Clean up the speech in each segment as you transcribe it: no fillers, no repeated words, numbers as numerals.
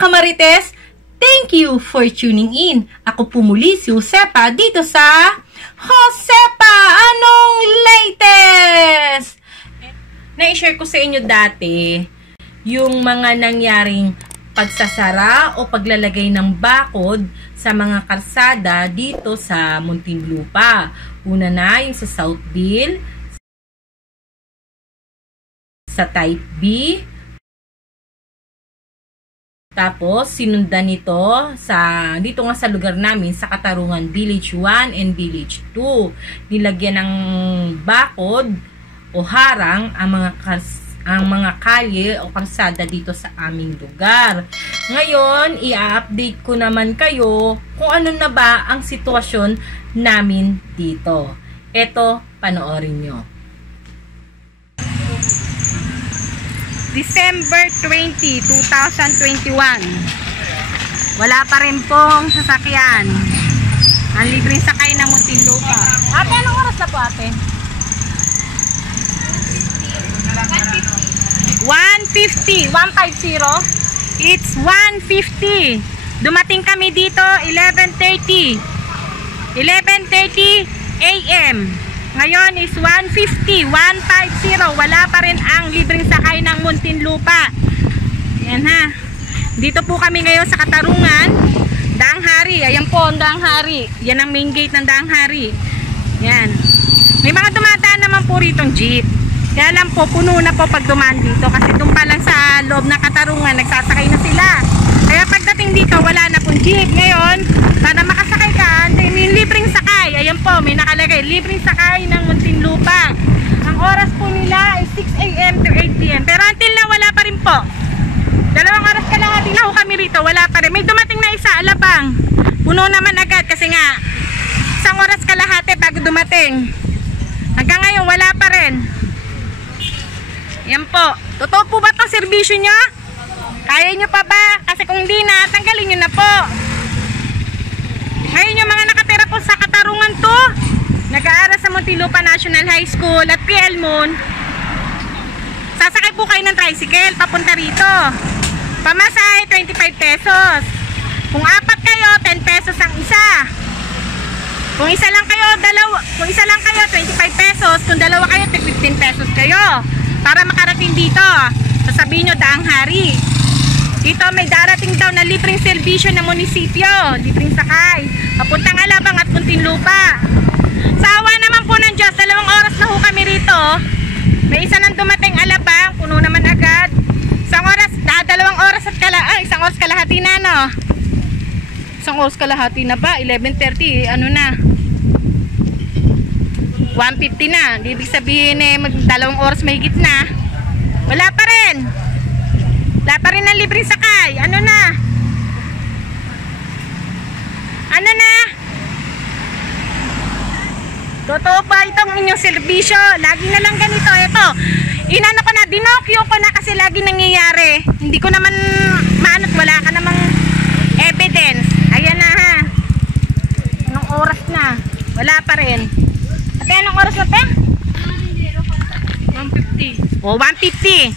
Kamarites, thank you for tuning in. Ako po muli si Josepa dito sa Josepa, anong latest? Na-share ko sa inyo dati yung mga nangyaring pagsasara o paglalagay ng bakod sa mga karsada dito sa Muntinlupa. Una na yung sa Southville, sa Type B, tapos sinundan nito dito nga sa lugar namin sa Katarungan Village 1 and Village 2. Nilagyan ng bakod o harang ang mga kalye o karsada dito sa aming lugar. Ngayon, i-update ko naman kayo kung ano na ba ang sitwasyon namin dito. Ito, panoorin nyo. December 20, 2021. Wala pa rin pong sasakyan. Ang libreng sakay ng Muntinlupa. Ate, anong oras na po, ate? 150. 150. It's 150. Dumating kami dito 11:30 AM. Ngayon is 150, 150. Wala pa rin ang libreng sakay ng Muntinlupa. Yan ha. Dito po kami ngayon sa Katarungan, Daang Hari. Ayan po ang Daang Hari. Yan ang main gate ng Daang Hari. Yan. May mga dumadaan naman po ritong jeep. Kaya lang po, puno na po pag dumaan dito. Kasi doon pa lang sa loob ng Katarungan, nagsasakay na sila. Kaya pagdating dito, wala na pong jeep. Ngayon, para makasakay ka, may libreng sakay. Ayan po, may nakalagay, libreng sakay ng Muntinlupa. Ang oras po nila ay 6 AM to 8 PM. Pero until na, wala pa rin po. 2 oras kalahati na ho kami rito, wala pa rin. May dumating na isa, Alabang. Puno naman agad kasi nga, 1 oras kalahati bago dumating. Hanggang ngayon, wala pa rin. Yan po. Totoo po ba itong serbisyo nyo? Kaya nyo pa ba? Kasi kung hindi na, tanggalin nyo na po. Ngayon yung mga nakatira po sa Katarungan to, nag-aaral sa Muntinlupa National High School at PL Moon, sasakay po kayo ng tricycle papunta rito. Pamasahe 25 pesos. Kung 4 kayo, 10 pesos ang isa. Kung isa lang kayo, 25 pesos. Kung 2 kayo, 15 pesos kayo. Para makarating dito, sasabihin nyo Daang Hari. Dito may darating daw na libreng serbisyo ng munisipyo, libreng sakay, papuntang Alabang at Muntinlupa. Sa awa naman po ng Diyos, 2 oras na ho kami rito. May isa nang dumating Alabang, puno naman agad. 1 oras, 2 oras at 1 oras kalahati na, no? 1 oras kalahati na ba? 11:30, ano na? 150 na. Ibig sabihin mag 2 oras mahigit na. Wala pa rin. Wala pa rin ang libreng sakay. Ano na? Ano na? Totoo ba itong inyong serbisyo? Lagi na lang ganito. Ito, inano ko na, dinokyo ko na kasi lagi nangyayari. Hindi ko naman maanot, wala ka namang evidence. Ayan na ha. Anong oras na? Wala pa rin. Ate, anong oras na pe? 150. O, 150.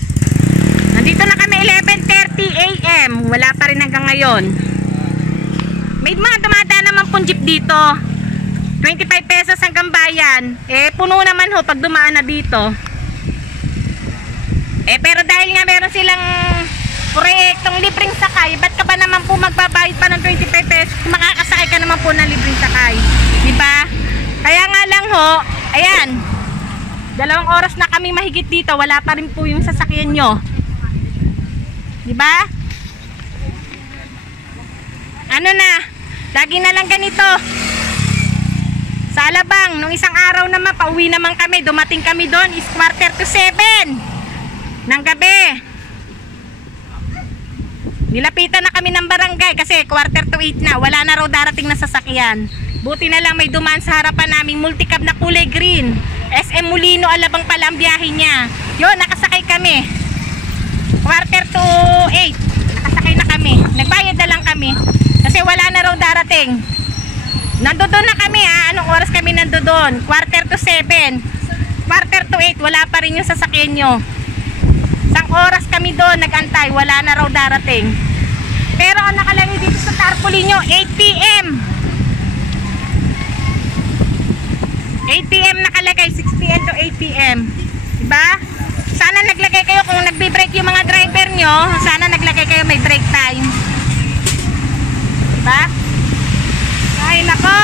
Nandito na kami 11:30 AM. Wala pa rin hanggang ngayon. May mga dumadaan naman pong jeep dito. 25 pesos hanggang bayan. Puno naman ho pag dumaan na dito. Pero dahil nga meron silang proyektong libreng sakay, ba't ka ba naman po magbabayad pa ng 25 pesos kung makakasakay ka naman po ng libreng sakay? Diba? Kaya nga lang ho, ayan, 2 oras na kami mahigit dito, wala pa rin po yung sasakyan nyo. Diba? Ano na, lagi na lang ganito. Sa Alabang, nung isang araw naman, pauwi naman kami, dumating kami doon, is 6:45 ng gabi. Nilapitan na kami ng barangay kasi 7:45 na, wala na raw darating na sasakyan. Buti na lang may dumaan sa harapan naming multicab na kulay green. SM Molino, Alabang pala ang biyahe niya. Yun, nakasakay kami. 7:45, nakasakay na kami. Nagbayad na lang kami kasi wala na raw darating. Nandoon na kami ha. Anong oras kami nandoon? 7:45. 7:45, wala pa rin yung sasakyan nyo. 1 oras kami doon nagantay, wala na raw darating. Pero ang nakalagay dito sa tarpaulin nyo, 8 p.m. 8 p.m. nakalagay, 6 p.m. to 8 p.m. Diba? Sana naglagay kayo kung nagbe-break yung mga driver nyo, sana naglagay kayo may break time. Diba? Ay nako.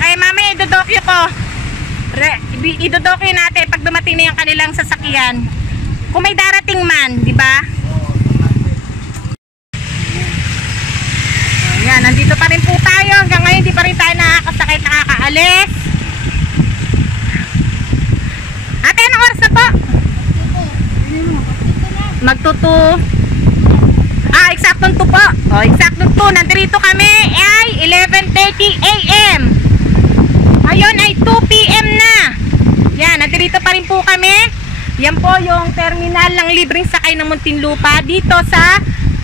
Ay mamaya idodokyo ko. Idodokyo natin pag dumating na yung kanilang sasakyan. Kung may darating man, di ba? Ayan, nandito pa rin po tayo. Hanggang ngayon di pa rin tayo nakakasakay, nakakaalis. Ate, anong oras na po? Magtutu. Eksaktong 2 po. Eksaktong 2. Nandito kami ay 11:30 a.m. Ngayon ay 2 p.m. na. Yan, nandito pa rin po kami. Yan po yung terminal ng libreng sakay ng Muntinlupa dito sa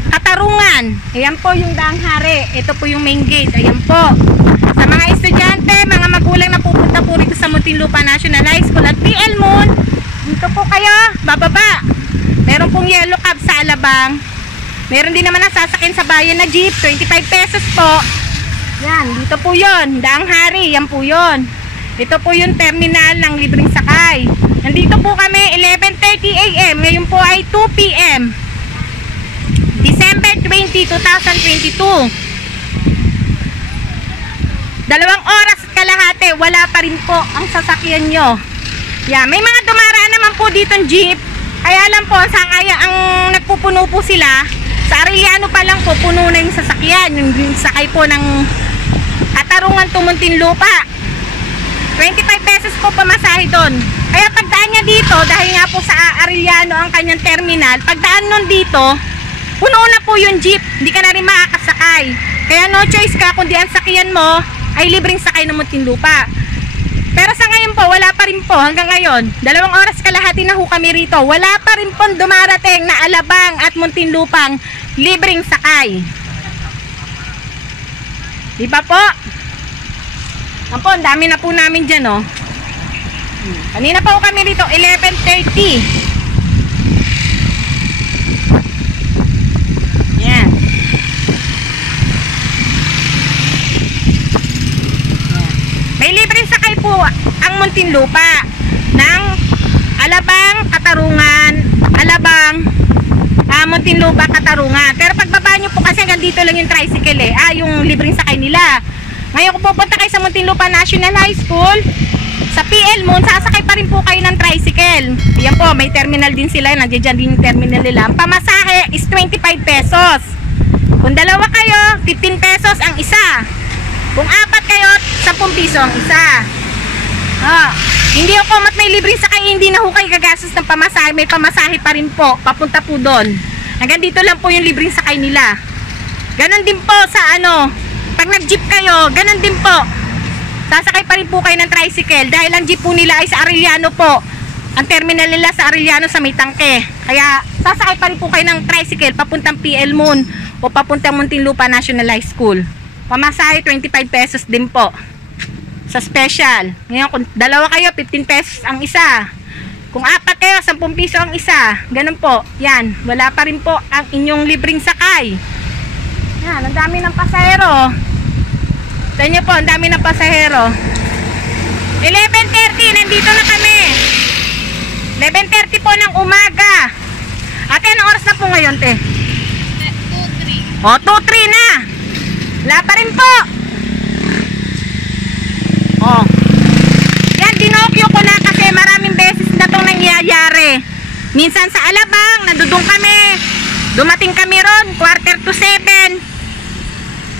Katarungan. Ayan po yung Daang Hari. Ito po yung main gate. Ayan po. Sa mga estudyante, mga magulang na pupunta po rito sa Muntinlupa National High School at PL Moon, dito po kayo, bababa. Meron pong yellow cab sa Alabang. Meron din naman nasasakyan sa bayan na jeep, 25 pesos po. Yan, dito po yun, Daang Hari, yan po yun. Ito po yung terminal ng libreng sakay. Nandito po kami 11:30 a.m. Ngayon po ay 2 p.m. December 20, 2022. 2 oras at kalahati, wala pa rin po ang sasakyan nyo. Yan, may mga dumaraan naman po ditong jeep. Kaya lang po, ang nagpupuno po sila. Sa Arellano pa lang po, puno na yung sasakyan. Yung sakay po ng Katarungan to Muntinlupa. 25 pesos po pamasahe doon. Kaya pagdaan niya dito, dahil nga po sa Arellano ang kanyang terminal, pagdaan nun dito, puno na po yung jeep. Hindi ka na rin makakasakay. Kaya no choice ka, kundi ang sakyan mo ay libreng sakay ng Muntinlupa. Pero sa ngayon po, wala pa rin po hanggang ngayon. 2 oras kalahati na ho kami rito. Wala pa rin po dumarating na Alabang at Muntinlupang libreng sakay. Di ba po? Ang dami na po namin dyan, oh. Kanina pa ho kami rito, 11:30. Yan. May libreng sakay po ang Muntinlupa ng Alabang, Katarungan, Muntinlupa, Katarungan. Pero pagbaba nyo po kasi hanggang dito lang yung tricycle yung libreng sakay nila. Ngayon kung pupunta kayo sa Muntinlupa National High School, sa PL Moon, sasakay pa rin po kayo ng tricycle. Yan po, may terminal din sila. Nandiyan din yung terminal nila. Ang pamasahe is 25 pesos. Kung dalawa kayo, 15 pesos ang isa. Kung 4 kayo, 10 piso ang isa. Hindi ako mat may libreng sakay, hindi na ho kayo gagastos ng pamasahe. May pamasahe pa rin po, papunta po doon. Hanggang dito lang po yung libreng sakay nila. Ganon din po sa pag nag-jeep kayo, ganon din po. Sasakay pa rin po kayo ng tricycle dahil ang jeep po nila ay sa Arellano po. Ang terminal nila sa Arellano sa may tangke. Kaya sasakay pa rin po kayo ng tricycle papuntang PL Moon o papuntang Muntinlupa National High School. Pamasahe 25 pesos din po sa special. Ngayon kung dalawa kayo, 15 pesos ang isa. Kung 4 kayo, 10 piso ang isa. Ganun po. Yan, wala pa rin po ang inyong libreng sakay. Yan, ang dami ng pasahero. Tignan nyo po, ang dami ng pasahero. 11:30, nandito na kami. 11:30 po ng umaga. Ate, anong oras na po ngayon, te? 2:03. 2:03 na. Wala pa rin po. Yan, dinokyo ko na kasi maraming beses na itong nangyayari. Minsan sa Alabang, nandudong kami. Dumating kami ron, 6:45.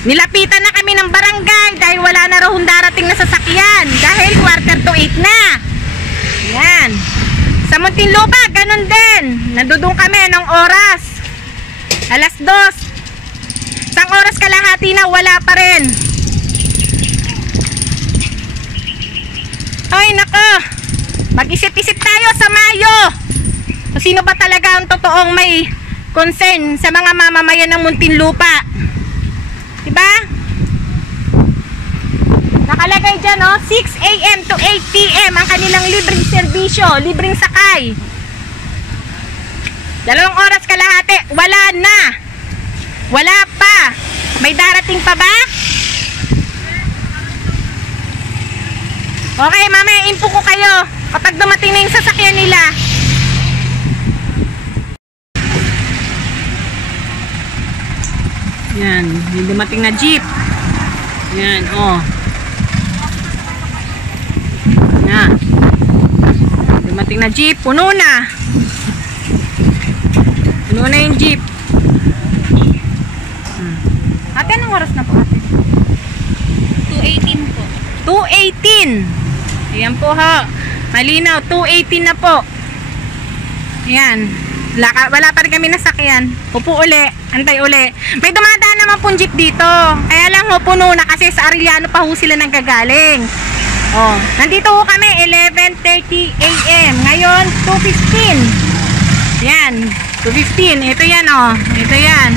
Nilapitan na kami ng barangay dahil wala na raw darating na sasakyan. Dahil 7:45 na. Yan. Sa Muntinlupa, ganun din. Nandudong kami ng oras. 2:00. Isang oras kalahati na, wala pa rin. Ay nako, mag-isip-isip tayo sa Mayo. Kung sino ba talaga ang totoong may concern sa mga mamamayan ng Muntinlupa. Diba? Nakalagay dyan 6 a.m. to 8 p.m. ang kanilang libreng serbisyo, libreng sakay. 2 oras kalahati. Wala na. Wala pa. May darating pa ba? Okay, mamaya info ko kayo kapag dumating na yung sasakyan nila. Yan, yung dumating na jeep. Yan, oh. Yan. Dumating na jeep, puno na. Puno na yung jeep. Ate, anong oras na po, ate? 2:18 po. 2:18. Ayan po ha. Malinaw, 2:18 na po. Ayan. Wala pa rin kami nasakyan. Upo uli. Antay uli. May dumadaan naman pong jeep dito. Kaya lang ho, puno na kasi sa Arellano pa ho sila nanggagaling. Oh, nandito ho kami 11:30 AM. Ngayon 2:15. Yan, 2:15. Ito yan oh. Ito yan.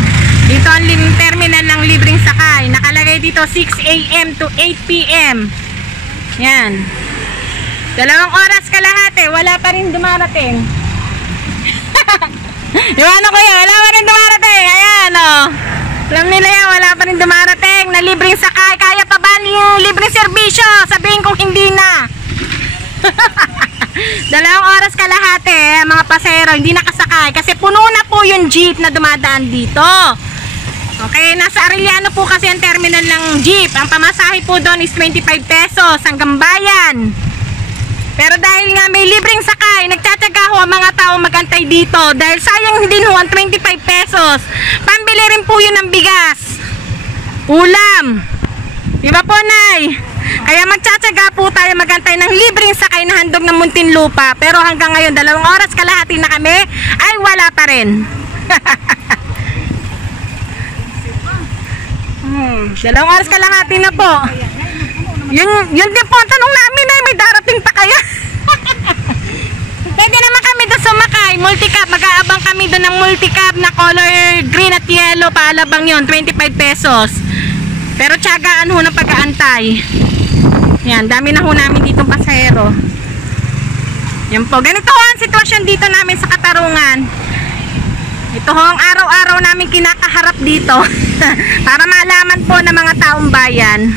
Dito ang terminal ng libreng sakay. Nakalagay dito 6 AM to 8 PM. Yan. 2 oras kalahati, wala pa rin dumarating. Yung ano kuya, wala pa rin dumarating. Ayan oh. Alam nila yan, wala pa rin dumarating na libreng sakay. Kaya pa ba yung libreng serbisyo? Sabihin kong hindi na. 2 oras kalahati, mga pasero, hindi nakasakay. Kasi puno na po yung jeep na dumadaan dito. Okay, nasa Arellano po kasi ang terminal ng jeep. Ang pamasahe po doon is 25 pesos hanggang bayan. Pero dahil nga may libreng sakay, nagtsatsaga ho ang mga tao magantay dito. Dahil sayang din ho ang 25 pesos. Pambili rin po yun ng bigas. Ulam. Diba po, Nay? Kaya magtsatsaga po tayo magantay ng libreng sakay na handog ng Muntinlupa. Pero hanggang ngayon, 2 oras kalahati na kami, ay wala pa rin. 2 oras kalahati na po. Yun din po ang tanong namin ay may darating pa kaya. Pwede naman kami doon sumakay, multicab, mag-aabang kami doon ng multicab na color green at yellow, paalabang yun, 25 pesos. Pero tiyagaan ho ng pag-aantay. Yan, dami na ho namin dito pasahero. Yan po, ganito ho ang sitwasyon dito namin sa Katarungan. Ito ho ang araw-araw namin kinakaharap dito. Para malaman po ng mga taong bayan.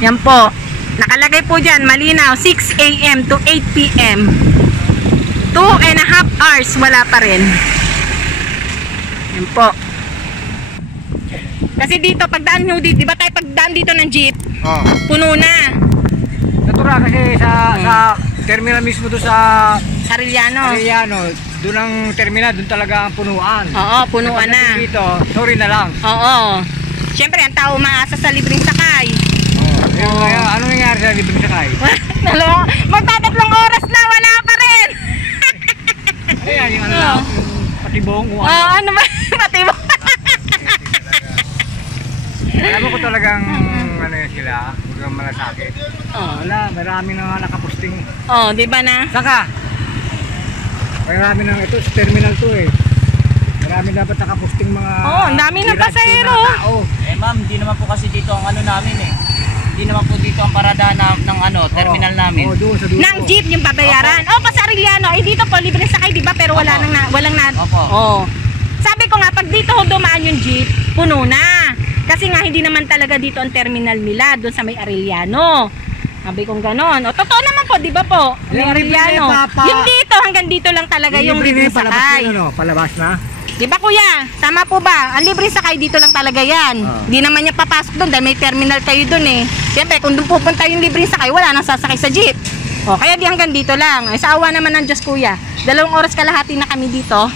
Yan po. Nakalagay po dyan, malinaw, 6 AM to 8 PM. 2.5 hours, wala pa rin. Yan po. Kasi dito, pagdaan nyo, di ba tayo pagdaan dito ng jeep? Oh. Puno na. Natura kasi sa terminal mismo doon sa Arellano. doon ang terminal, doon talaga ang punuan. Oo, punuan na. Dito, sorry na lang. Oo. Siyempre, ang tao umaasa sa libreng sakay. Kaya, anong nangyari sa libreng sakay? Magtatatlong oras na, wala pa rin. Ayan, yung ano lang, yung patibong kung ano. Ano ba? Patibong. Alam mo ko talagang ano yan sila, huwag kang malasakit. Wala, marami na nakapusting. Di ba na? Saka, marami na, ito sa terminal to eh. Marami dapat nakapusting mga... ang dami ng pasahero. Ma'am, hindi naman po kasi dito ang ano namin eh. Hindi naman po dito ang parada ng ano, terminal namin. Doon sa dulo. Nang jeep yung babayaran. Pa sa Arellano, dito po libre sakay, 'di ba? Pero walang Opo. Sabi ko nga pag dito dumaan yung jeep, puno na. Kasi nga hindi naman talaga dito ang terminal nila, doon sa may Arellano. Sabi kong ganon. Totoo naman po, 'di ba po? May Arellano. Yung dito hanggang dito lang talaga yung libre sakay. Palabas na. Di ba kuya? Tama po ba? Ang libre sakay dito lang talaga yan. Di naman niya papasok doon dahil may terminal kayo doon eh. Siyempre kung doon pupunta yung libre sakay, wala nang sasakay sa jeep. Kaya di hanggang dito lang. Sa awa naman ng Diyos kuya. 2 oras kalahati na kami dito.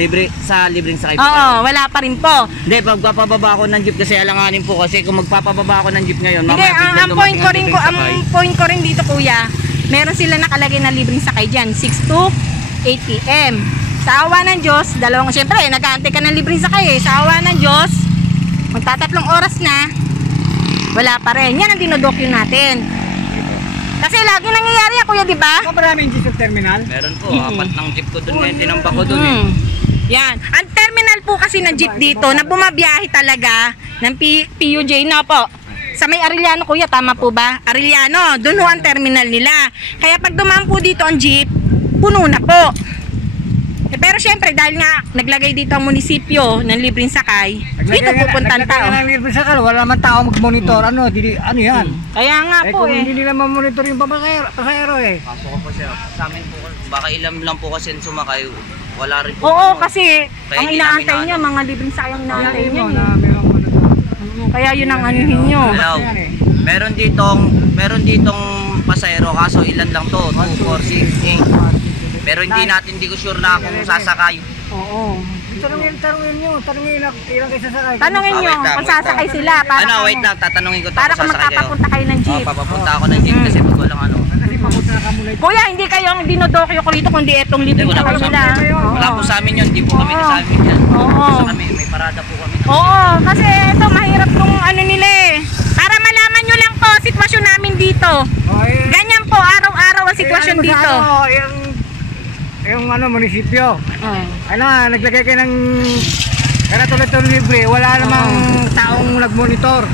Libreng sakay po. Wala pa rin po. Hindi, magpapababa ako ng jeep kasi alanganin po kasi kung magpapababa ako ng jeep ngayon, Hindi, ang point ko rin dito kuya, meron sila nakalagay na libreng sakay dyan, 6 to 8 PM. Sa awa ng Diyos, siyempre, nag-aantay ka ng libreng sakay eh. Sa awa ng Diyos, magtatatlong oras na, wala pa rin. Yan ang dinodocument natin. Kasi lagi nangyayari yan, kuya, di ba? Maraming jeep sa terminal? Meron po, 4 ng jeep ko doon ngayon, tinambak ko doon eh. Yan. Ang terminal po kasi ng jeep dito, na bumabiyahe talaga ng PUJ na po. Sa may Arellano, kuya, tama po ba? Arellano, doon ho ang terminal nila. Kaya pag dumaan po dito ang jeep, puno na po. Pero syempre, dahil nga naglagay dito ang munisipyo ng libreng sakay, dito pupuntan tao. Naglagay ng libreng sakay, wala naman tao mag-monitor. Ano yan? Kaya nga po kung hindi nila ma-monitor yung pasahero eh. Pasok ko po siya. Sa amin po, baka ilan lang po kasi sumakay. Wala rin po. Oo, kasi Kaya ang hindi inaantay namin niya, mga libreng sakay ang inaantay niya. Kaya yun ang Yan, anuhin nyo. Hello. Meron ditong pasahero kaso ilan lang to? 2, 4, 6, 8. Pero hindi ko sure na kung sasakay. Oo. Tanungin nyo, ilang kayo sasakay. Tanungin nyo wait lang, kung wait sasakay lang. sila. Para Wait lang, tatanungin ko para kung kung sasakay kayo. magpapapunta kayo ng jeep. Papapunta ako ng jeep kasi pag walang ano. Kasi papunta na kamo na. Kuya, hindi kayo ang dinodokyo ko rito kundi etong libreng Wala po sakay sa nila. amin. Wala po sa amin yun, hindi po kami Oo. sa amin yan. Oo. Sa kami, may parada po kami. Oo, kasi ito mahirap tong ano nila eh. Para malaman nyo lang po sitwasyon namin dito. Ganyan po araw-araw ang sitwasyon dito. Yung munisipyo. Oh. Naglagay kayo ng kaya tuloy-tuloy libre, wala namang taong nag-monitor.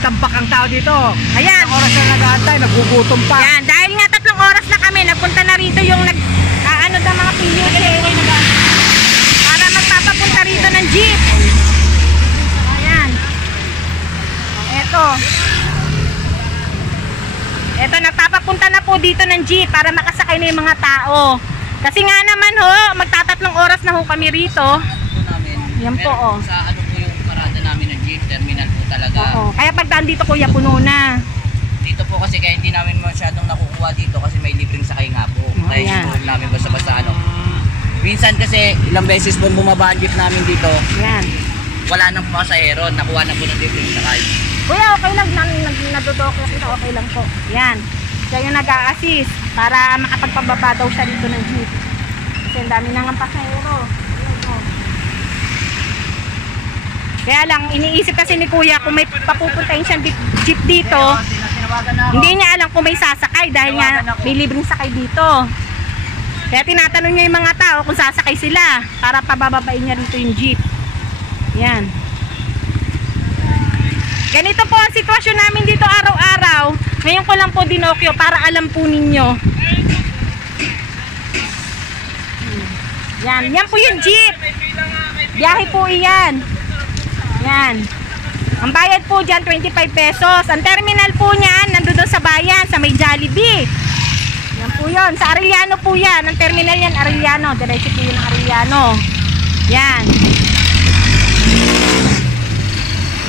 Tampak ang tao dito. Ayan. Ang oras na nag-aantay, nagugutom pa. Yan, dahil nga 3 oras na kami, nagpunta na rito yung ano daw mga PUC. Para magpapapunta rito ng jeep. Ayan. Eto, nagpapapunta na po dito ng jeep para makasakay na yung mga tao. Kasi nga naman magta3 oras na kami rito. Yan po, Sa ano po yung parada namin ng jeep, terminal po talaga. Oo. Kaya pag dito kuya, puno na. Dito po kasi kaya hindi namin masyadong nakukuha dito kasi may libreng sakay nga po. Kaya ayan. hindi po namin basta-basta ano. Minsan kasi ilang beses po bumaba ang jeep namin dito, Yan. wala nang pasahero, nakuha na po ng libreng sakay. Kuya, okay lang. Nadodokyo kita, okay lang po. Yan. Siya yung nag-a-assist para makapagpababa daw siya dito ng jeep. Kasi ang dami nang pasahero. Ayan, oh. Kaya lang, iniisip kasi ni kuya kung may papupuntahin siyang jeep dito, hindi niya alam kung may sasakay dahil nga may libreng sakay dito. Kaya tinatanong niya yung mga tao kung sasakay sila para pabababain niya rito yung jeep. Yan. Ganito po ang sitwasyon namin dito araw-araw. Ngayon ko lang po dinokyo para alam po ninyo. Yan. Yan po yung jeep. Biyahe po iyan. Yan. Ang bayad po dyan, 25 pesos. Ang terminal po niyan, nandun sa bayan, sa may Jollibee. Yan po yun. Sa Arellano po yan. Ang terminal yan, Arellano. Diretso po yun ng Arellano. Yan. Yan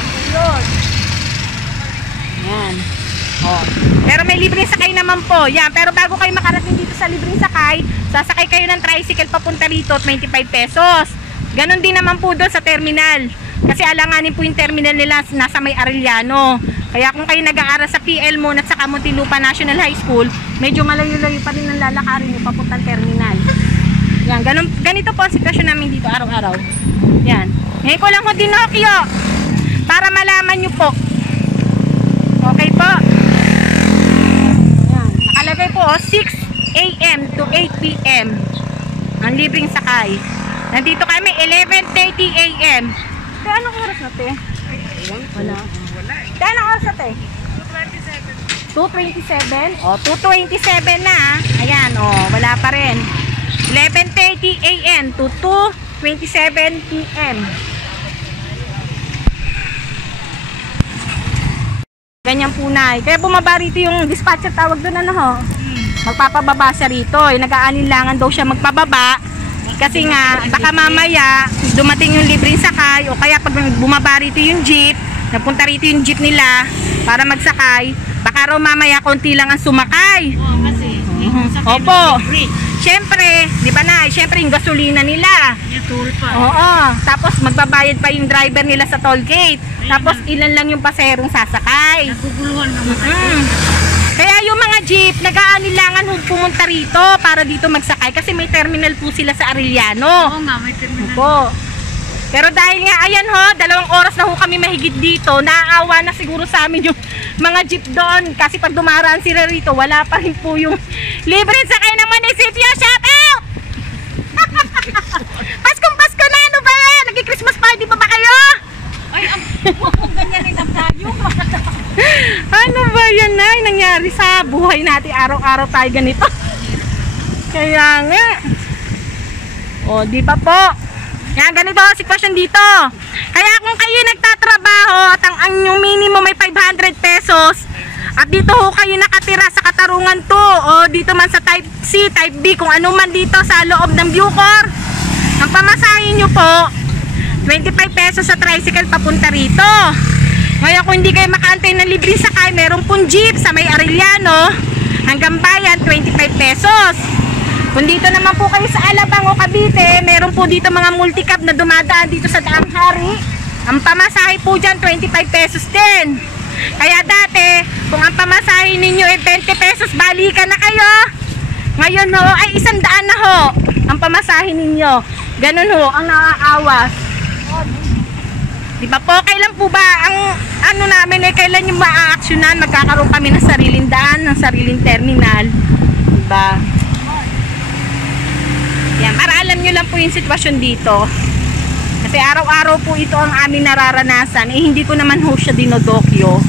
po yun. Yan. Oh. Pero may libreng sakay naman po. Yan. Pero bago kayo makarating dito sa libreng sakay, sasakay kayo ng tricycle papunta rito, 25 pesos. Ganon din naman po doon sa terminal. Kasi alanganin po yung terminal nila nasa may Arellano. Kaya kung kayo nag-aaral sa PL Mon at sa Muntinlupa National High School, medyo malayo-layo pa rin ang lalakarin yung papuntang terminal. Yan. Ganito po ang sitwasyon namin dito araw-araw. Yan. Ngayon ko lang ho dinokyo para malaman nyo po. Okay po. Yan. Nakalagay po 6 AM to 8 PM ang libreng sakay. Nandito kami 11:30 AM. Te, anong oras na te? Wala. Te, anong oras na te? 2:27. O, 2:27 na. Ayan, wala pa rin. 11:30 AM to 2:27 PM. Ganyan po na. Kaya bumaba rito yung dispatcher, tawag doon magpapababa siya rito. Nag-aanilangan daw siya magpababa. Kasi nga, baka mamaya dumating yung libreng sakay o kaya pag bumaba rito yung jeep, napunta rito yung jeep nila para magsakay, baka raw mamaya konti lang ang sumakay. Kasi, Opo. Siyempre, di ba na, siyempre yung gasolina nila. yung tool pa. Oo. Tapos magbabayad pa yung driver nila sa toll gate. Tapos ilan lang yung paserong sasakay. Naguguluhan naman. Kaya yung mga jeep, nag-aanilangan pumunta rito para dito magsakay kasi may terminal po sila sa Arellano. Oo nga, may terminal. Opo. Pero dahil nga, ayan 2 oras na kami mahigit dito, naaawa na siguro sa amin yung mga jeep doon. Kasi pag dumaraan sila rito, wala pa rin po yung libre sakay ng munisipyo. Shout out! Paskong Pasko na, ano ba yan? Nag-Christmas party pa ba kayo? Ay, kung ganyan rin ang tayo. Ano ba yan na nangyari sa buhay natin? Araw-araw tayo ganito. Kaya nga. O, di ba po? Yan, ganito ang sitwasyon dito. Kaya kung kayo nagtatrabaho at ang yung minimum may 500 pesos at dito ho kayo nakatira sa Katarungan 2 o dito man sa Type C, Type B, kung ano man dito sa loob ng Bucor, ang pamasahin nyo po 25 pesos sa tricycle papunta rito. Ngayon kung hindi kayo makaantay ng libreng sakay, meron pong jeep sa may Arellano hanggang Bayan, 25 pesos. Kung dito naman po kayo sa Alabang o Cavite, meron po dito mga multicab na dumadaan dito sa Daang Hari. Ang pamasahe po dyan 25 pesos din. Kaya dati, kung ang pamasahe ninyo ay 20 pesos, balikan na kayo. Ngayon ho, ay 100 na ho ang pamasahe ninyo. Ganun ho, ang naaawas. Diba po, kailan po ba ang ano namin, kailan yung maa-actionan? Magkakaroon kami ng sariling daan, ng sariling terminal. Diba? Yan, para alam nyo lang po yung sitwasyon dito. Kasi araw-araw po ito ang aming nararanasan. Hindi ko naman ho siya dinodokyo.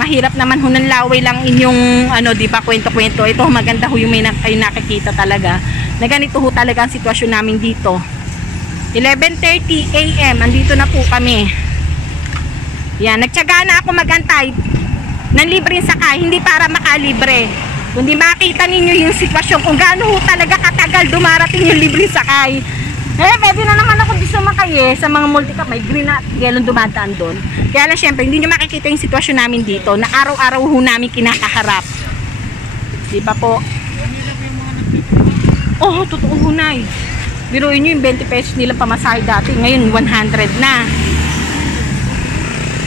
Mahirap naman ho ng laway lang inyong di ba, kwento-kwento. Ito maganda ho yung may kayo nakikita talaga. Na ganito ho talaga ang sitwasyon namin dito. 11:30 AM, andito na po kami. Yan, nagtiyaga na ako magantay ng libreng sakay, hindi para makalibre, kundi makita ninyo yung sitwasyon kung gaano ho talaga katagal dumarating yung libreng sakay. Pwede na naman ako dito sumakay sa mga multicab, may green at yellow dumadaan doon. Kaya lang syempre, hindi nyo makikita yung sitwasyon namin dito na araw-araw ho namin kinakaharap. Diba po? Oh, totoo ho na eh. Biruin nyo yung 20 pesos nila pamasahe dati, ngayon 100 na.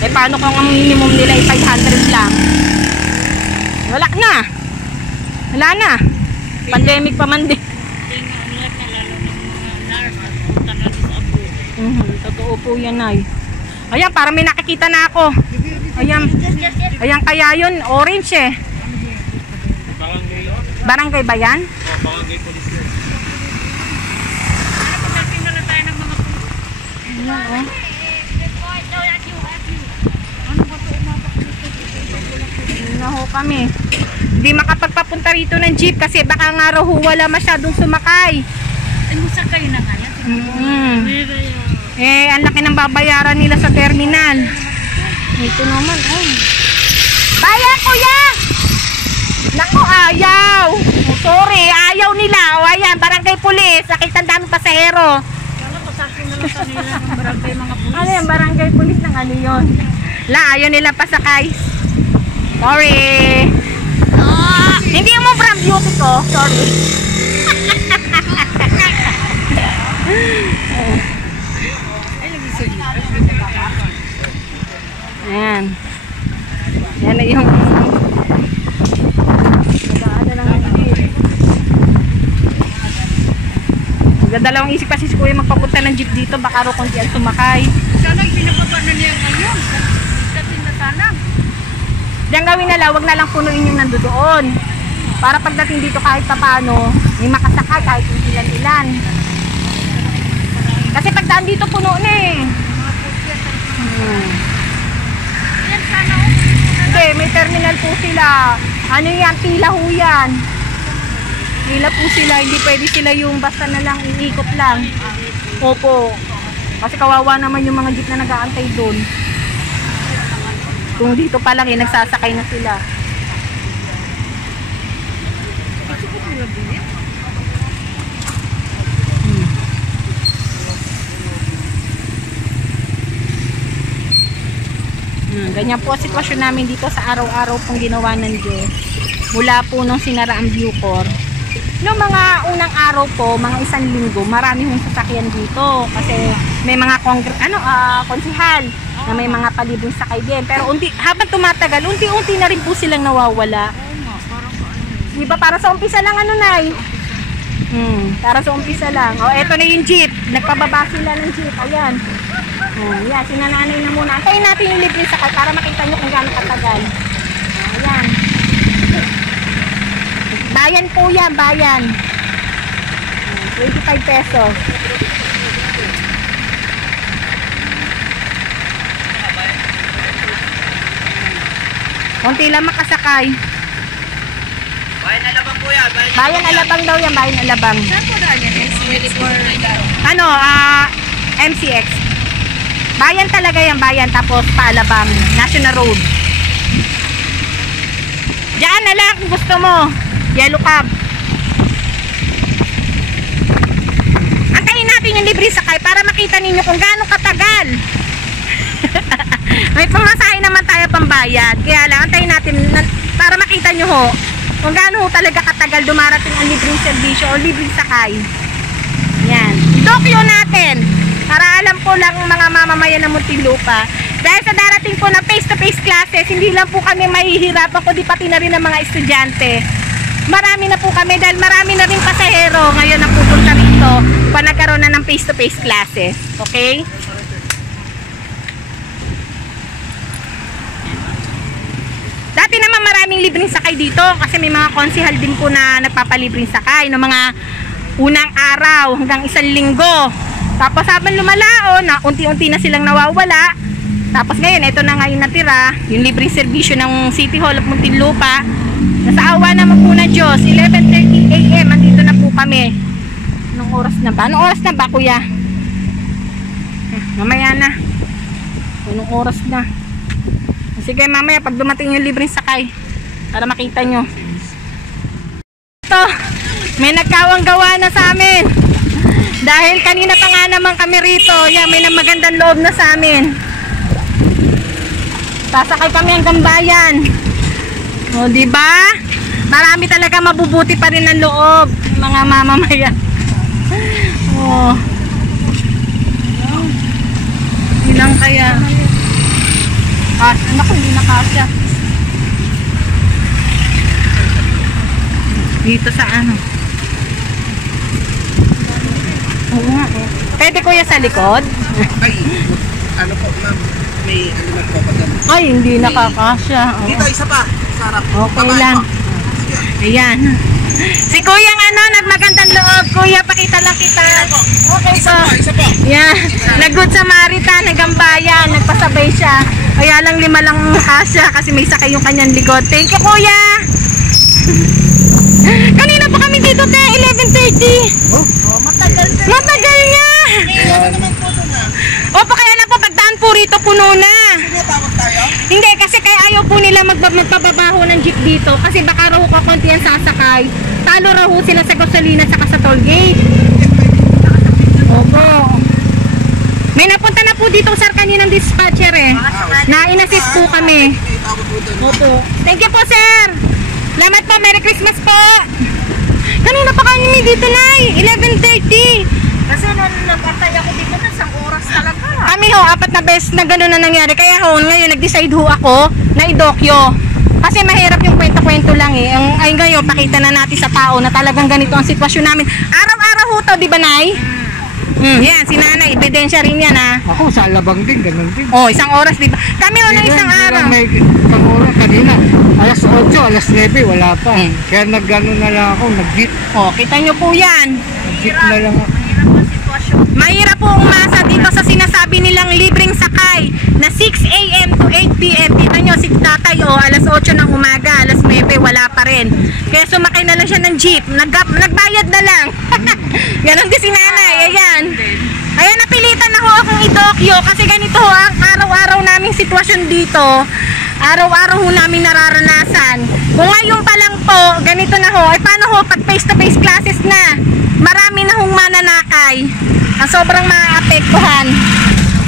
Paano kung ang minimum nila ay 500 lang? Wala na. Wala na. Pandemic pa man din. Totoo po yan ay. Ayan, parang may nakikita na ako. Ayan, ayan kaya yun, orange eh. Barangay ba yan? Barangay Police. Ayan, na ho kami. Hindi makapagpapunta rito ng jeep kasi baka nga raw wala masyadong sumakay. Musakay na nga yan. Ang laki ng babayaran nila sa terminal. Ito naman, Bayan, kuya! Naku, ayaw! Sorry, ayaw nila. Ayan, barangay pulis. Nakita ang daming pasahero. Ano yung barangay pulis ng ano yun? Ayaw nila pasakay. Sorry. Hindi mo brand beauty ko. Sorry. Ayan. Yan na yung dalawang isip kasi si kuya magpapunta ng jeep dito, baka ro kung diyan sumakay. Sana pinapaba na niya ngayon. Dating na sana. Diyan gawin na lang, wag na lang punuin yung nandoon. Para pagdating dito kahit paano, may makasakay kahit ilan-ilan. Kasi pagdaan dito puno na eh. Yan sana Hindi, may terminal po sila. Ano yan, pila ho yan. Pila po sila, hindi pwede sila yung basta na lang iikot lang. Opo. Kasi kawawa naman yung mga jeep na nag-aantay doon. Kung dito pa lang nagsasakay na sila. Ganyan po ang sitwasyon namin dito sa araw-araw pong ginawa ng Diyos. Mula po nung sinara ang Bucor. Noong mga unang araw po, mga 1 linggo, marami hong sasakyan dito. Kasi may mga konsihal na may mga palibong sakay din. Pero habang tumatagal, unti-unti na rin po silang nawawala. Diba para sa umpisa lang Nay? Para sa umpisa lang. Eto na yung jeep. Nagpababa sila ng jeep. Ayan. Yan, sinananay na muna. Antayin natin yung libre sakay para makita nyo kung gaano katagal. Ayan. Bayan po yan, bayan. 25 pesos. Konti lang makasakay. Bayan na labang Bayan Alabang daw yan, Bayan Alabang. Ano, MCX. Bayan talaga yan, bayan. Tapos Paalabang, National Road. Diyan na lang kung gusto mo. Yellow cab. Antayin natin yung libre sakay para makita ninyo kung gaano katagal. May pamasahe naman tayo pambayad. Kaya lang, antayin natin para makita nyo ho kung gaano ho talaga katagal dumarating ang libreng serbisyo o libreng sakay. Yan. Dokyo natin para alam po lang mga mamamayan ng Muntinlupa. Dahil sa darating po na face-to-face classes, hindi lang po kami mahihirapan, kundi pati na rin ang mga estudyante. Marami na po kami dahil marami na rin pasahero ngayon na pupunta rito pa nagkaroon na ng face-to-face classes. Okay? Dati naman maraming libreng sakay dito kasi may mga konsihal din po na nagpapalibreng sakay ng mga unang araw hanggang isang linggo. Tapos habang lumalaon, na unti-unti na silang nawawala. Tapos ngayon, ito na ngayon natira, yung libreng serbisyo ng City Hall of Muntinlupa. Nasa awa naman po na Diyos, 11:30 AM, andito na po kami. Anong oras na ba? Anong oras na ba, kuya? Mamaya na. Anong oras na? Sige, mamaya pag dumating yung libreng sakay, para makita nyo. Ito, may nagkawang-gawa na sa amin. Dahil kanina pa nga naman kami rito, yan, may magandang loob na sa amin. Sasakay kami hanggang bayan. O, diba? Marami talaga mabubuti pa rin ang loob, mga mamamayan. O. Ilang kaya? Naku, hindi nakasya. Dito sa ano? Oo nga eh. Pwede kuya sa likod? Ay, ano po ma'am? May alimat po pa dyan. Ay, hindi nakakasya. Dito, isa pa. Sarap. Okay lang. Ayan. Si kuyang ano, nagmagandang loob. Kuya, pakita lang kita. Okay po. Isa pa. Yan. Nag-Good Samaritan, naggambayan, nagpasabay siya. Kaya lang 5 lang kasya kasi may sakay yung kanyang likod. Thank you, kuya. Kanina pa kami dito, te. 11:30. Oh, matagal na. Matagal nga. Opo, kaya na po, pagdaan po rito, puno na. Tawag tayo? Hindi, kasi kaya ayaw po nila magpababaho ng jeep dito. Kasi baka raw kakunti ang sasakay. Talo raw sila sa gasolina saka sa toll gate. Opo. May napunta na po dito, sir, kaninang dispatcher eh. Na in-assist po kami. Opo. Thank you po, sir. Salamat po. Merry Christmas po. Kanina pa kami dito, Nay. 11:30. Kasi nung nag-atay ako dito, isang oras talaga. Kami ho, 4 na beses na gano'n na nangyari. Kaya ho, ngayon nag-decide ho ako na idokyo. Kasi mahirap yung kwento-kwento lang eh. Ay ngayon, pakita na natin sa tao na talagang ganito ang sitwasyon namin. Araw-araw ho to, di ba, Nay? Yan, si Nanay, ebidensya rin yan ha. Ako sa Alabang din, ganun din. Oh, isang oras, di ba? Kami ho ng isang araw. May isang oras kanina. Alas 8, alas 9, wala pa. Kaya nag-ano na lang ako, nag-jeep. Oh, kita nyo po yan. Nag-jeep na lang ako. Mahirap po umasa dito sa sinasabi nilang libreng sakay na 6 AM to 8 PM. Kita nyo, si tatay alas 8 ng umaga, alas 9, wala pa rin. Kaya sumakay na lang siya ng jeep. Nagbayad na lang. Ganon din si Nanay. Ayan. Ayan, napilitan na ho akong idokyo kasi ganito ho ang araw-araw naming sitwasyon dito. Araw-araw ho namin nararanasan. Kung ngayon pa lang po, ganito na ho. Ay paano ho pag face-to-face classes na? Marami na hong mananakay. Ang sobrang maaapektuhan.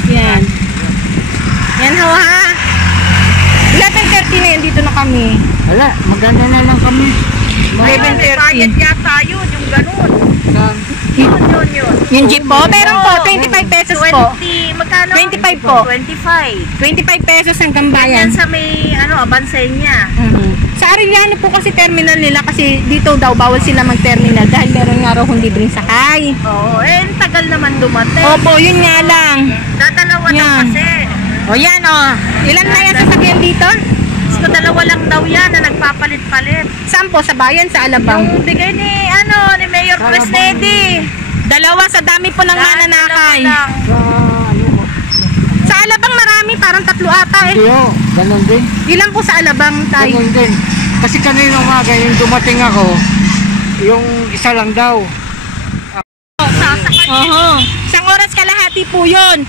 Yan. Yan ho ha. 11:30 na yun, dito na kami. Wala, maganda na lang kami. 11:30. yata yun, yung ganun. Yun. Yung jeep po, meron po, 25 pesos po. 20, magkano? 25 po. 25. 25 pesos ang Yan gambayan. sa may, Abansenya. Sa Arellano po kasi terminal nila kasi dito daw bawal sila mag-terminal dahil meron nga raw hindi libreng sakay. Oo, tagal naman dumating. Opo, yun nga lang. Dadalawa daw Yan. kasi. O yan o. Ilan na yan sasakyan dito? So, dalawa lang daw yan na nagpapalit-palit. Saan po? Sa bayan? Sa Alabang? Yung bigay ni Mayor Presnedi. Dalawa sa dami po ng mananakay. Dalawa lang. Sa Alabang marami, parang 3 ata eh. Iyo, ganun din. Ilan po sa Alabang tayo? Ganun din. Kasi kanina umaga, yung dumating ako, yung isa lang daw. Oho. Isang oras kalahati po yun.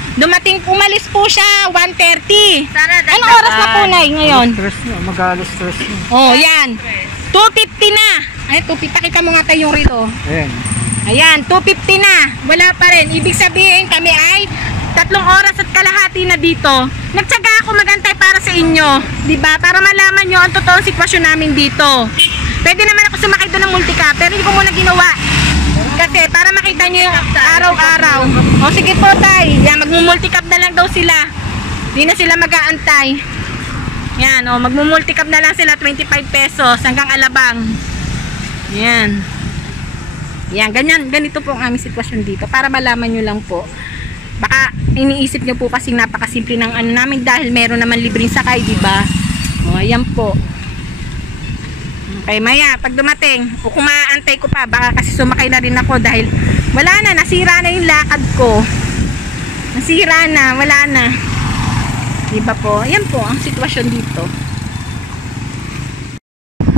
Umalis po siya 1:30. Anong oras na po, Nay, ngayon? Stress na, mag-alas stress na. Oh, yan. 2:50 na. Ay, 2:50. Pakita mo nga tayo yung rito. Ayan. Ayan, 2:50 na. Wala pa rin. Ibig sabihin kami ay 3 oras at kalahati na dito. Nagtsaga ako magantay para sa inyo. Diba? Para malaman nyo ang totoong sitwasyon namin dito. Pwede naman ako sumakay doon ng multicab, pero hindi ko muna ginawa. Kasi para makita nyo yung araw-araw. O sige po, tay. Yan, magmumulticab na lang daw sila. Hindi na sila mag-aantay. Yan, o, magmumulticab na lang sila, 25 pesos hanggang Alabang. Yan. Yan, ganito po ang aming sitwasyon dito. Para malaman nyo lang po. Baka iniisip nyo po kasing napakasimple ng ano namin dahil meron naman libreng sakay, diba? O, ayan po. Okay, maya, pag dumating, o kung maaantay ko pa, baka kasi sumakay na rin ako dahil wala na, nasira na yung lakad ko. Nasira na, wala na. Diba po? Ayan po ang sitwasyon dito.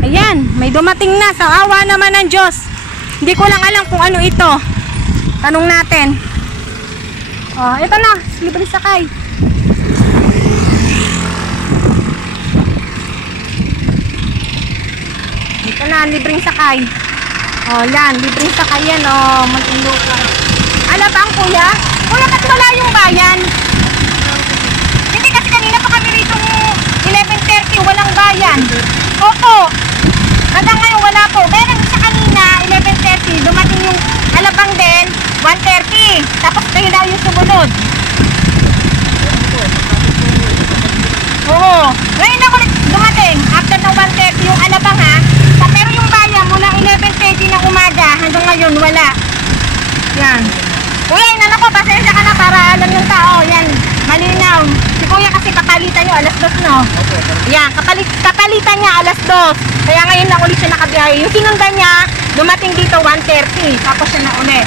Ayan, may dumating na. Sa awa naman ng Diyos. Hindi ko lang alam kung ano ito. Tanong natin. Oh, ito na, libre sakay. Ito na, libreng sakay. Oh, yan, libreng sakay yan, oh, Muntinlupa. Alabang, kuya? Kuya, ba't wala yung bayan? Hindi, kasi kanina pa kami rito 11:30, walang bayan. Opo. Hanggang ngayon, wala po. Meron sa kanina, 11:30, dumating yung Alabang din, 1:30. Tapos kayo daw yung sumunod. Oo. Ngayon ako dumating, after ng 1:30 yung Alabang, ha. Pero yung bayan mula 11:30 ng umaga hanggang ngayon wala. Yan. Kuya, inano ko, pasensya ka na para alam yung tao. Yan, malinaw. Si kuya kasi kapalitan nyo, alas 2, no? Yan, kapalitan niya alas 2. Kaya ngayon na ulit siya nakabiyahe. Yung sinundan niya, dumating dito 1:30. Tapos siya na ulit.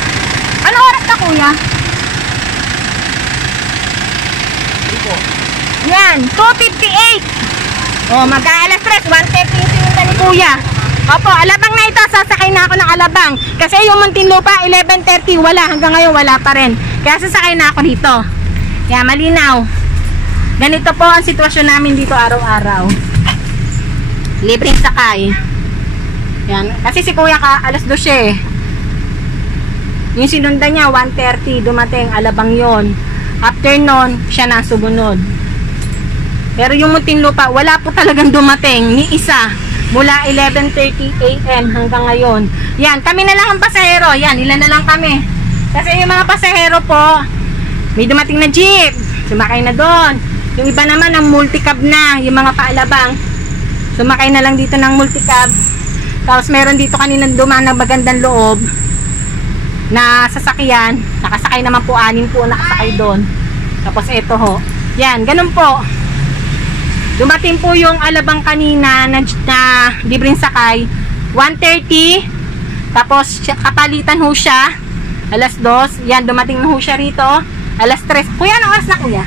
Ano oras na, kuya? Yan, 2:58. Oh, mag-aalas 3, 1:30 yung sinundan ni kuya. Opo, Alabang na ito. Sasakay na ako ng Alabang. Kasi yung Muntinlupa, 11:30, wala. Hanggang ngayon, wala pa rin. Kaya sasakay na ako dito. Yan, malinaw. Ganito po ang sitwasyon namin dito araw-araw. Libreng sakay. Yan. Kasi si kuya ka, alas 2 eh. Yung sinundan niya, 1:30, dumating, Alabang yon. After nun, siya na sumunod. Pero yung Muntinlupa, wala po talagang dumating, ni isa. Mula 11:30 AM hanggang ngayon. Yan, kami na lang ang pasahero. Yan, ilan na lang kami. Kasi yung mga pasahero po, may dumating na jeep. Sumakay na doon. Yung iba naman, ang multicab na. Yung mga paalabang. Sumakay na lang dito ng multicab. Tapos meron dito kaninang dumaan ng magandang loob na sasakyan. Nakasakay naman po, 6 po nakasakay doon. Tapos eto ho. Yan, ganun po. Dumating po yung Alabang kanina na libreng sakay 1:30. Tapos kapalitan ho siya alas 2. Yan, dumating na ho siya rito alas 3. Kuya, anong oras na, kuya?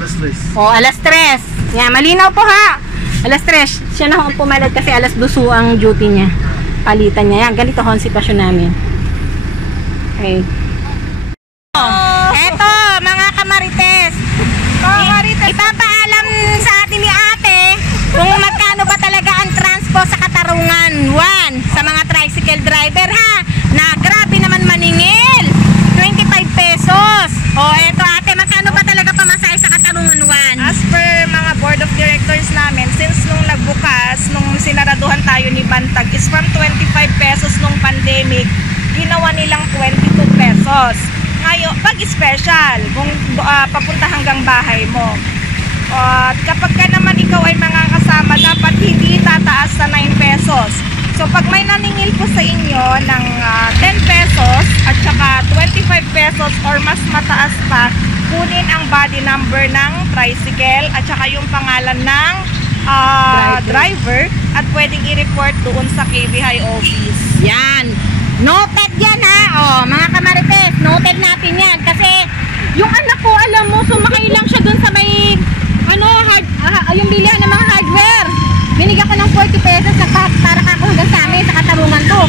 Alas 3. O, alas 3. Yan, malinaw po ha. Alas 3. Siya na ho ang pumalad kasi alas 2 ang duty niya. Palitan niya. Yan, ganito ho ang sitwasyon namin. Okay. Eto, mga kamarites. Ipapaalam sa atin ni ate kung magkano ba talaga ang transpo sa Katarungan 1 sa mga tricycle driver, ha, na grabe naman maningil, 25 pesos. O eto ate, magkano ba talaga pamasahe sa Katarungan 1? As per mga board of directors namin, since nung nagbukas, nung sinaraduhan tayo ni Bantag, is from 25 pesos nung pandemic, ginawa nilang 22 pesos. Ngayon, pag special, kung papunta hanggang bahay mo. At kapag ka naman ikaw ay mga kasama, dapat hindi tataas sa 9 pesos. So pag may naningil po sa inyo ng 10 pesos at saka 25 pesos or mas mataas pa, kunin ang body number ng tricycle at saka yung pangalan ng driver at pwedeng i-report doon sa KBI office. Yan. Noted yan, ha. O, mga kamarites, noted natin yan. Kasi, yung anak ko, alam mo, sumakay lang siya dun sa may, yung bilihan ng mga hardware. Binigyan ko ng 40 pesos para ka hanggang sa amin, sa Katarungan to.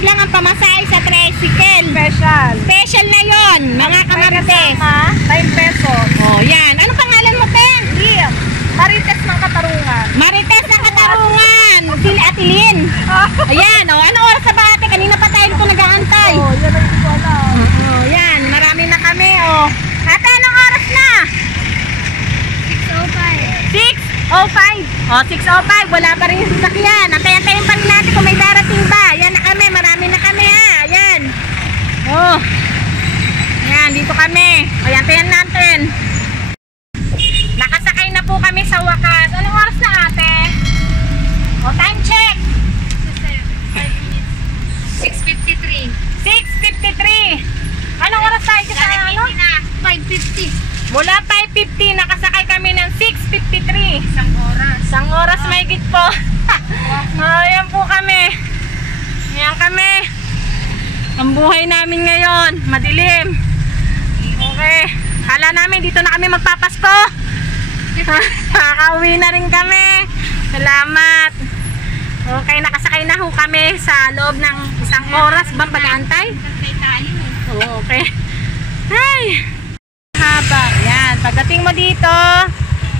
lang ang pamasahe sa tricycle. Special na yon, mga kamarites. 9 pesos. Oh, yan. Anong pangalan mo, te? Liam. Marites ng Katarungan. Marites ng Katarungan. Sili Atilin. Ayan, oh. Anong oras na ba, ate? Kanina pa tayo po nag-aantay. Oh, yan ang hindi ko alam. Oh, yan. Marami na kami, oh. Ate, anong oras na? 6:05. Oh, 6:05. Wala pa rin yung sasakyan. Antayin pa rin natin kung may darating ba. Yan na kami. Marami na kami, ha. Ayan. Oh. Yan, dito kami. Ayan, tayan natin. Nakasakay na po kami sa wakas. Anong oras na, ate? Oh, time check. 6:53. 6:53. Anong oras tayo sa ano? 5:50. Mula 5:50, nakasakay kami ng 6:53. Isang oras. Oras may git po. Ayan po kami. Ayan kami. Ang buhay namin ngayon, madilim. Okay. Kala namin dito na kami magpapasko. Nakauwi na rin kami. Salamat. Okay, nakasakay na ho kami sa loob ng isang oras bang pag-aantay? Okay. Ay. Haba. Yan. Pagdating mo dito,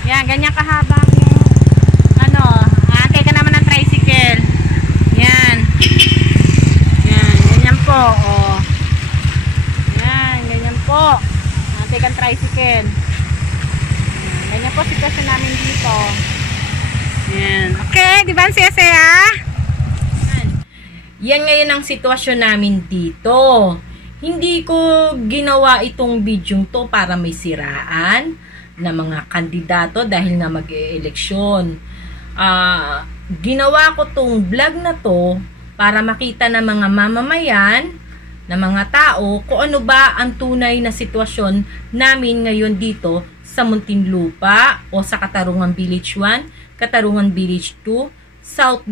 yan, ganyan kahaba yung ano, aantay ka naman ng tricycle. Yan. Yan, ganyan po. Oh. Yan, ganyan po. Aantay kang tricycle. Yan, ganyan po sitwasyon namin dito. Yan. Okay, di ba ang saya-saya? Yan ngayon ang sitwasyon namin dito. Hindi ko ginawa itong video to para may siraan na mga kandidato dahil nga mag-e-eleksyon. Ginawa ko tong vlog na to para makita ng mga mamamayan, ng mga tao, kung ano ba ang tunay na sitwasyon namin ngayon dito sa Muntinlupa o sa Katarungan Village 1, Katarungan Village 2, South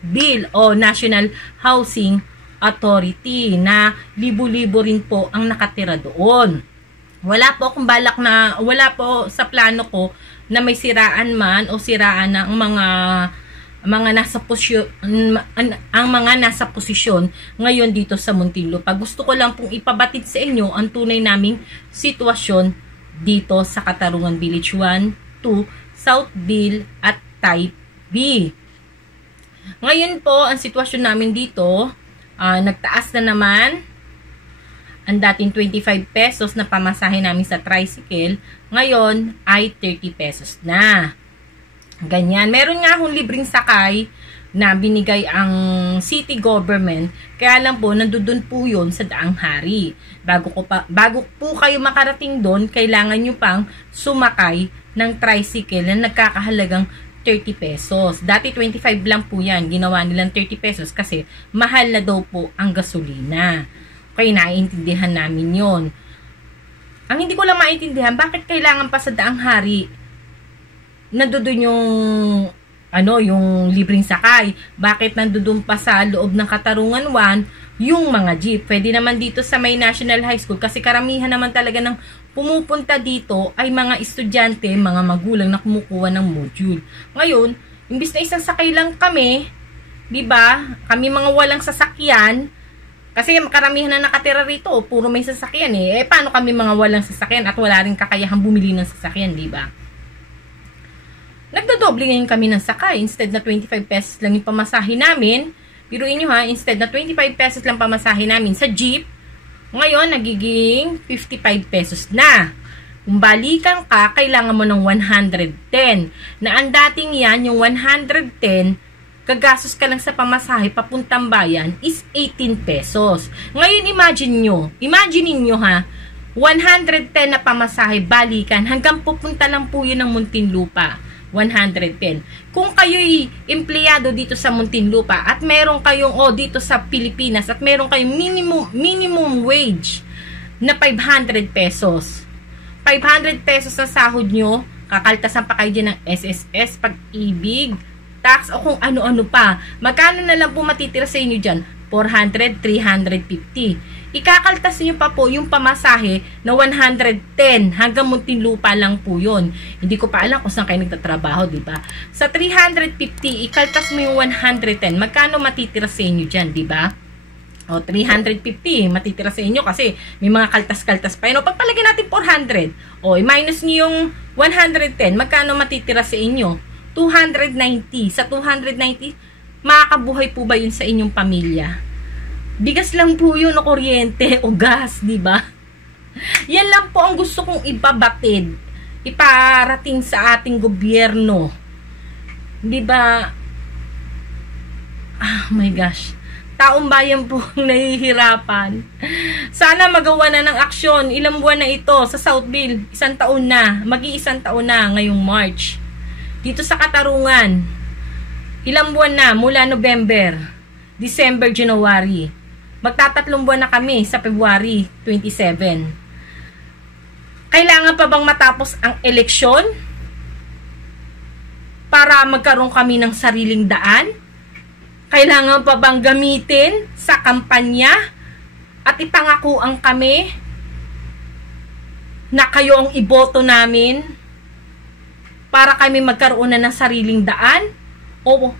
Bill o National Housing Authority na libo-libo rin po ang nakatira doon. Wala po akong balak na, wala po sa plano ko na may siraan man o siraan ng mga nasa posisyon, ang mga nasa posisyon ngayon dito sa Muntinlupa. Gusto ko lang pong ipabatid sa inyo ang tunay naming sitwasyon dito sa Katarungan Village 1, 2, South Bill at Type B. Ngayon po, ang sitwasyon namin dito, nagtaas na naman ang dating 25 pesos na pamasahe namin sa tricycle, ngayon ay 30 pesos na. Ganyan. Meron nga akong libreng sakay na binigay ang city government, kaya lang po, nandun po yun sa Daang Hari. Bago po kayo makarating doon, kailangan nyo pang sumakay ng tricycle na nagkakahalagang 30 pesos. Dati 25 lang po yan. Ginawa nilang 30 pesos kasi mahal na daw po ang gasolina. Okay, naiintindihan namin yon. Ang hindi ko lang maintindihan, bakit kailangan pa sa Daang Hari nandoon yung libreng sakay? Bakit nandoon pa sa loob ng Katarungan 1 yung mga jeep? Pwede naman dito sa may National High School kasi karamihan naman talaga ng pumupunta dito ay mga estudyante, mga magulang na kumukuha ng module. Ngayon, imbis na isang sakay lang kami, di ba? Kami mga walang sasakyan, kasi karamihan na nakatira rito, puro may sasakyan eh. Paano kami mga walang sasakyan at wala rin kakayahang bumili ng sasakyan, di ba? Nagdodoble ngayon kami ng sakay. Instead na 25 pesos lang yung pamasahe namin, biruin nyo ha, instead na 25 pesos lang pamasahe namin sa jeep, ngayon, nagiging 55 pesos na. Kung balikan ka, kailangan mo ng 110. Na ang dating yan, yung 110, kagastos ka lang sa pamasahe, papuntang bayan, is 18 pesos. Ngayon, imagine nyo ha, 110 na pamasahe, balikan, hanggang pupunta lang po yun ng Muntinlupa. 110. Kung kayo'y empleyado dito sa Muntinlupa at meron kayong dito sa Pilipinas at meron kayong minimum wage na 500 pesos. 500 pesos sa sahod nyo, kakaltasan pa kayo dyan ng SSS, Pag-ibig, tax o kung ano-ano pa. Magkano na lang po matitira sa inyo dyan? 400, 350. ikakaltas nyo pa po yung pamasahe na 110 hanggang Muntinlupa lang po yun. Hindi ko pa alam kung saan kayo nagtatrabaho, di ba? Sa 350, ikaltas mo yung 110. Magkano matitira sa inyo dyan, di ba? O, 350, matitira sa inyo kasi may mga kaltas-kaltas pa yun. O, pagpalagay natin 400. O, minus nyo yung 110. Magkano matitira sa inyo? 290. Sa 290, makakabuhay po ba yun sa inyong pamilya? Bigas lang po yun o kuryente o gas, di ba? Yan lang po ang gusto kong ipabatid, iparating sa ating gobyerno. Di ba? Ah, my gosh. Taong bayan po ang nahihirapan. Sana magawa na ng aksyon. Ilang buwan na ito sa Southville? 1 taon na. Mag-1 taon na ngayong March. Dito sa Katarungan, ilang buwan na mula November, December, January. Magtatatlong buwan na kami sa February 27. Kailangan pa bang matapos ang eleksyon para magkaroon kami ng sariling daan? Kailangan pa bang gamitin sa kampanya at ipangako ang kami na kayo ang iboto namin para kami magkaroon na ng sariling daan o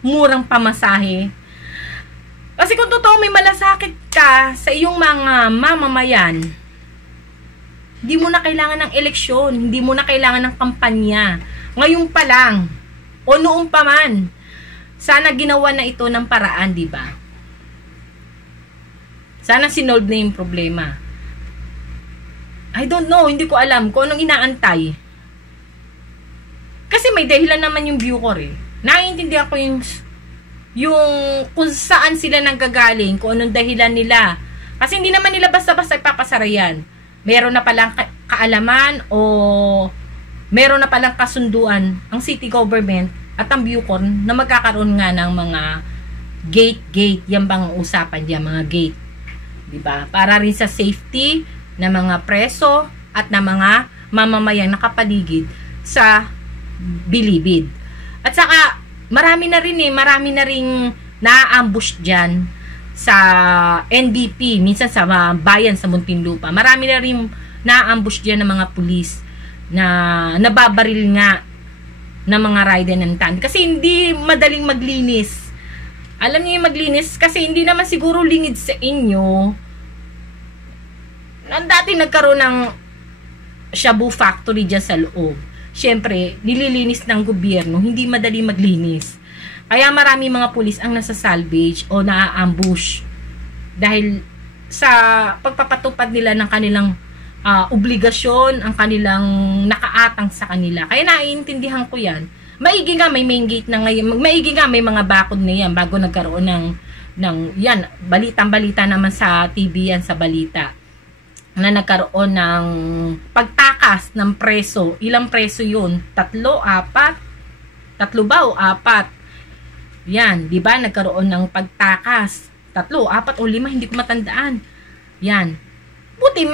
murang pamasahe? Kasi kung totoo may malasakit ka sa iyong mga mamamayan, hindi mo na kailangan ng eleksyon, hindi mo na kailangan ng kampanya. Ngayon pa lang o noong pa man, sana ginawa na ito ng paraan, di ba? Sana sinolve na yung problema. I don't know, hindi ko alam kung anong inaantay. Kasi may dahilan naman yung Bucor eh. Naiintindihan ko yung kung saan sila nanggagaling, kung anong dahilan nila. Kasi hindi naman nila basta-basta ipapasara yan. Meron na palang kaalaman o meron na palang kasunduan ang city government at ang Bucor na magkakaroon nga ng mga gate, yan bang usapan diyan, mga gate, diba? Para rin sa safety ng mga preso at ng mga mamamayang nakapaligid sa Bilibid. At saka marami na ring na-ambush diyan sa NBP, minsan sa bayan sa Muntinlupa. Marami na rin na-ambush diyan ng mga pulis na nababaril nga na mga rider ng tan. Kasi hindi madaling maglinis. Alam niyo yung maglinis kasi hindi naman siguro lingid sa inyo. Dati nagkaroon ng shabu factory dyan sa loob. Siyempre, nililinis ng gobyerno, hindi madali maglinis. Kaya marami mga pulis ang nasa salvage o na-ambush dahil sa pagpapatupad nila ng kanilang obligasyon, ang kanilang nakaatang sa kanila. Kaya naiintindihan ko yan. Maigi nga may main gate na ngayon. Maigi nga may mga bakod na yan bago nagkaroon ng yan, balitang-balita naman sa TV yan, sa balita. Na nagkaroon ng pagtakas ng preso. Ilang preso yun? 3, 4? 3 ba o 4? Yan, di ba? Nagkaroon ng pagtakas. 3, 4 o 5, hindi ko matandaan. Yan. Buti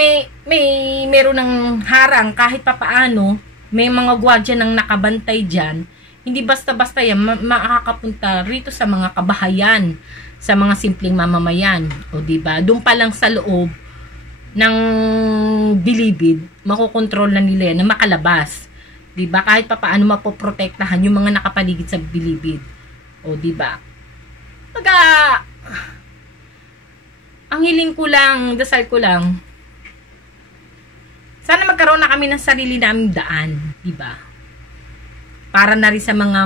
meron ng harang kahit papaano, may mga gwardiya nang nakabantay dyan. Hindi basta-basta yan makakapunta rito sa mga kabahayan, sa mga simpleng mamamayan. O diba? Doon pa lang sa loob ng Bilibid, makokontrol na nila yan na makalabas. Diba? Kahit papaano mapoprotektahan yung mga nakapaligid sa Bilibid. O diba? Ang hiling ko lang, dasal ko lang, sana magkaroon na kami ng sarili naming daan, diba? Para na rin sa mga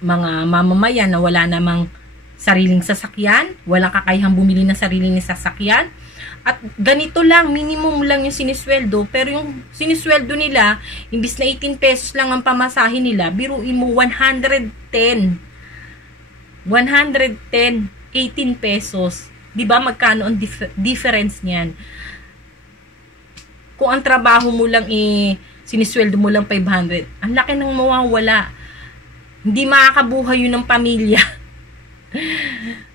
mamamayan na wala namang sariling sasakyan, walang kakayahang bumili ng sariling sasakyan. At ganito lang, minimum lang yung sinisweldo, pero yung sinisweldo nila, imbis na 18 pesos lang ang pamasahe nila, biruin mo 110, 18 pesos. Diba magkano ang difference niyan? Kung ang trabaho mo lang sinisweldo mo lang 500, ang laki nang mawawala. Hindi makakabuhay yun ng pamilya.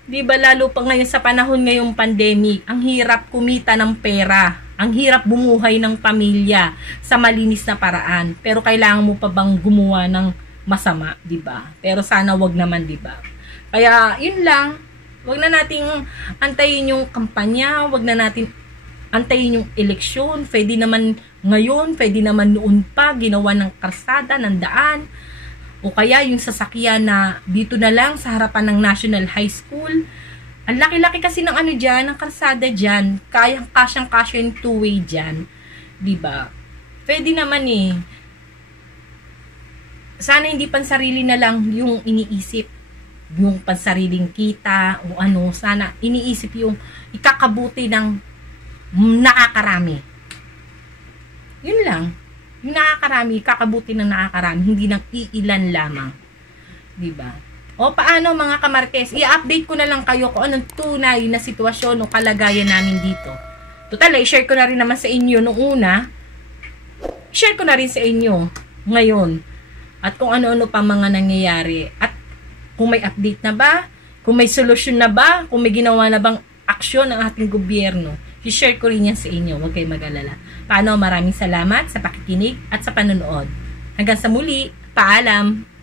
Di ba lalo pa ngayon sa panahon ngayong pandemic, ang hirap kumita ng pera. Ang hirap bumuhay ng pamilya sa malinis na paraan. Pero kailangan mo pa bang gumawa ng masama, di ba? Pero sana wag naman, di ba? Kaya yun lang, Wag na nating antayin yung kampanya, wag na natin antayin yung eleksyon. Pwede naman ngayon, pwede naman noon pa, ginawa ng karsada, ng daan, o kaya yung sasakyan na dito na lang sa harapan ng National High School. Ang laki-laki kasi ng ano dyan, ng karsada dyan, kasyang-kasya yung two-way dyan. Diba? Pwede naman eh. Sana hindi pansarili na lang yung iniisip, yung pansariling kita o ano, sana iniisip yung ikakabuti ng nakakarami. Yun lang. Yung nakakarami, ikakabuti ng nakakarami, hindi ng iilan lamang. Diba? O paano mga kamarkes, i-update ko na lang kayo kung anong tunay na sitwasyon o kalagayan namin dito. Total, i-share ko na rin naman sa inyo nung una, share ko na rin sa inyo ngayon. At kung ano-ano pa mga nangyayari. At kung may update na ba, kung may solusyon na ba, kung may ginawa na bang aksyon ng ating gobyerno, i-share ko rin yan sa inyo. Huwag kayong mag-alala. Paano, maraming salamat sa pakikinig at sa panonood. Hanggang sa muli, paalam!